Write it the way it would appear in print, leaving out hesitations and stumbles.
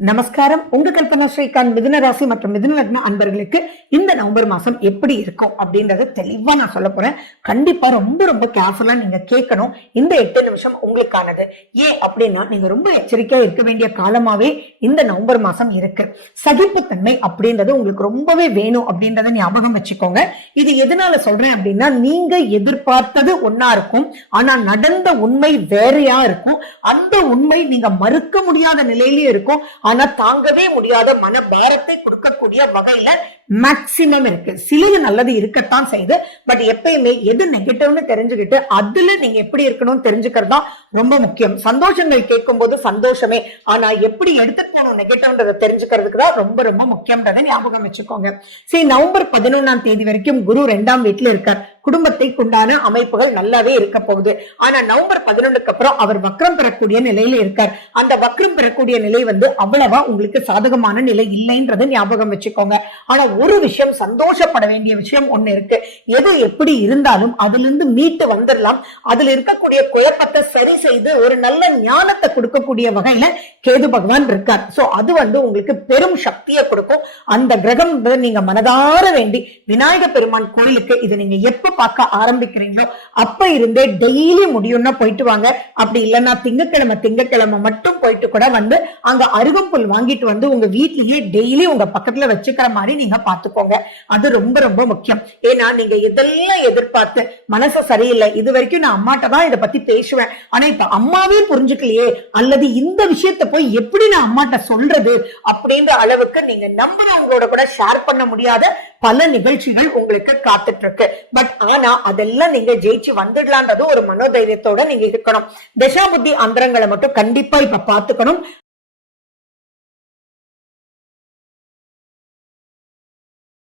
நமஸ்காரம். உங்க கல்பனா ஸ்ரீகாந்த். மிதுன ராசி மற்றும் மிதுன லக்ன அன்பர்களுக்கு இந்த நவம்பர் மாசம் எப்படி இருக்கும் அப்படின்றத தெளிவா நான் சொல்ல போறேன். கண்டிப்பா ரொம்ப ரொம்ப கேர்ஃபுல்லா நீங்க கேட்கணும். இந்த 8 நிமிஷம் உங்களுக்கானது. ஏன் அப்படின்னா நீங்க ரொம்ப எச்சரிக்கையா இருக்க வேண்டிய காலமாவே இந்த நவம்பர் மாசம் இருக்கு. சகிப்புத்தன்மை அப்படின்றது உங்களுக்கு ரொம்பவே வேணும் அப்படின்றத ஞாபகம் வச்சுக்கோங்க. இது எதனால சொல்றேன் அப்படின்னா, நீங்க எதிர்பார்த்தது ஒன்னா இருக்கும், ஆனா நடந்த உண்மை வேறையா இருக்கும். அந்த உண்மை நீங்க மறுக்க முடியாத நிலையிலேயே இருக்கும். ஆனா தாங்கவே முடியாத மனபாரத்தை கொடுக்கக்கூடிய வகையில மேக்சிமம் இருக்கு. சிலது நல்லது இருக்கத்தான் செய்யுது. பட் எப்பயுமே எது நெகட்டிவ்னு தெரிஞ்சுக்கிட்டு அதுல நீங்க எப்படி இருக்கணும் தெரிஞ்சுக்கிறது தான் ரொம்ப முக்கியம். சந்தோஷங்கள் கேட்கும் போது சந்தோஷமே, ஆனா எப்படி எடுத்துட்டு போகணும் நெகட்டிவ்ன்றதை தெரிஞ்சுக்கிறதுக்கு தான் ரொம்ப ரொம்ப முக்கியம்ன்றதை ஞாபகம் வச்சுக்கோங்க. சரி, நவம்பர் 11ஆம் தேதி வரைக்கும் குரு 2ஆம் வீட்டுல இருக்கார். குடும்பத்தை கொண்டான அமைப்புகள் நல்லாவே இருக்க போகுது. ஆனா நவம்பர் 11க்கு அப்புறம் அவர் வக்ரம் பெறக்கூடிய நிலையில இருக்கார். அந்த வக்ரம் பெறக்கூடிய நிலை அவ்வளவா உங்களுக்கு சாதகமான நிலை இல்லைன்றது ஞாபகம் வச்சுக்கோங்க. ஆனா ஒரு விஷயம், சந்தோஷப்பட வேண்டிய விஷயம் ஒண்ணு இருக்கு. எது எப்படி இருந்தாலும் அதுல இருந்து மீட்டு வந்துடலாம். அதுல இருக்கக்கூடிய குழப்பத்தை சரி செய்து ஒரு நல்ல ஞானத்தை கொடுக்கக்கூடிய வகையில கேது பகவான் இருக்கார். சோ அது உங்களுக்கு பெரும் சக்தியை கொடுக்கும். அந்த கிரகம் நீங்க மனதார வேண்டி விநாயக பெருமான் கோயிலுக்கு இது நீங்க எப்ப பார்க்க ஆரம்பிக்கிறீங்களோ அப்ப இருந்தே டெய்லி முடியும்னா போயிட்டு வாங்க. அப்படி இல்லைன்னா திங்கக்கிழமை மட்டும் போயிட்டு கூட அங்க அருகம்புல் வாங்கிட்டு உங்க வீட்லயே டெய்லி உங்க பக்கத்துல வச்சுக்கிற மாதிரி நீங்க பாத்துக்கோங்க. அது ரொம்ப ரொம்ப முக்கியம். ஏன்னா நீங்க இதெல்லாம் எதிர்பார்த்து மனசு சரியில்லை, இது வரைக்கும் நான் அம்மாட்ட தான் இதை பத்தி பேசுவேன், ஆனா இப்ப அம்மாவே புரிஞ்சுக்கலையே, அல்லது இந்த விஷயத்த போய் எப்படி நான் அம்மாட்ட சொல்றது அப்படின்ற அளவுக்கு நீங்க நம்புறவங்களோட கூட ஷேர் பண்ண முடியாத பல நிகழ்ச்சிகள் உங்களுக்கு காத்துட்டு இருக்கு. பட் ஆனா அதெல்லாம் நீங்க ஜெயிச்சு வந்துடலான்றது ஒரு மனோதைரியத்தோட நீங்க இருக்கணும். தசாபுத்தி அந்தரங்களை மட்டும் கண்டிப்பா இப்ப பாத்துக்கணும்.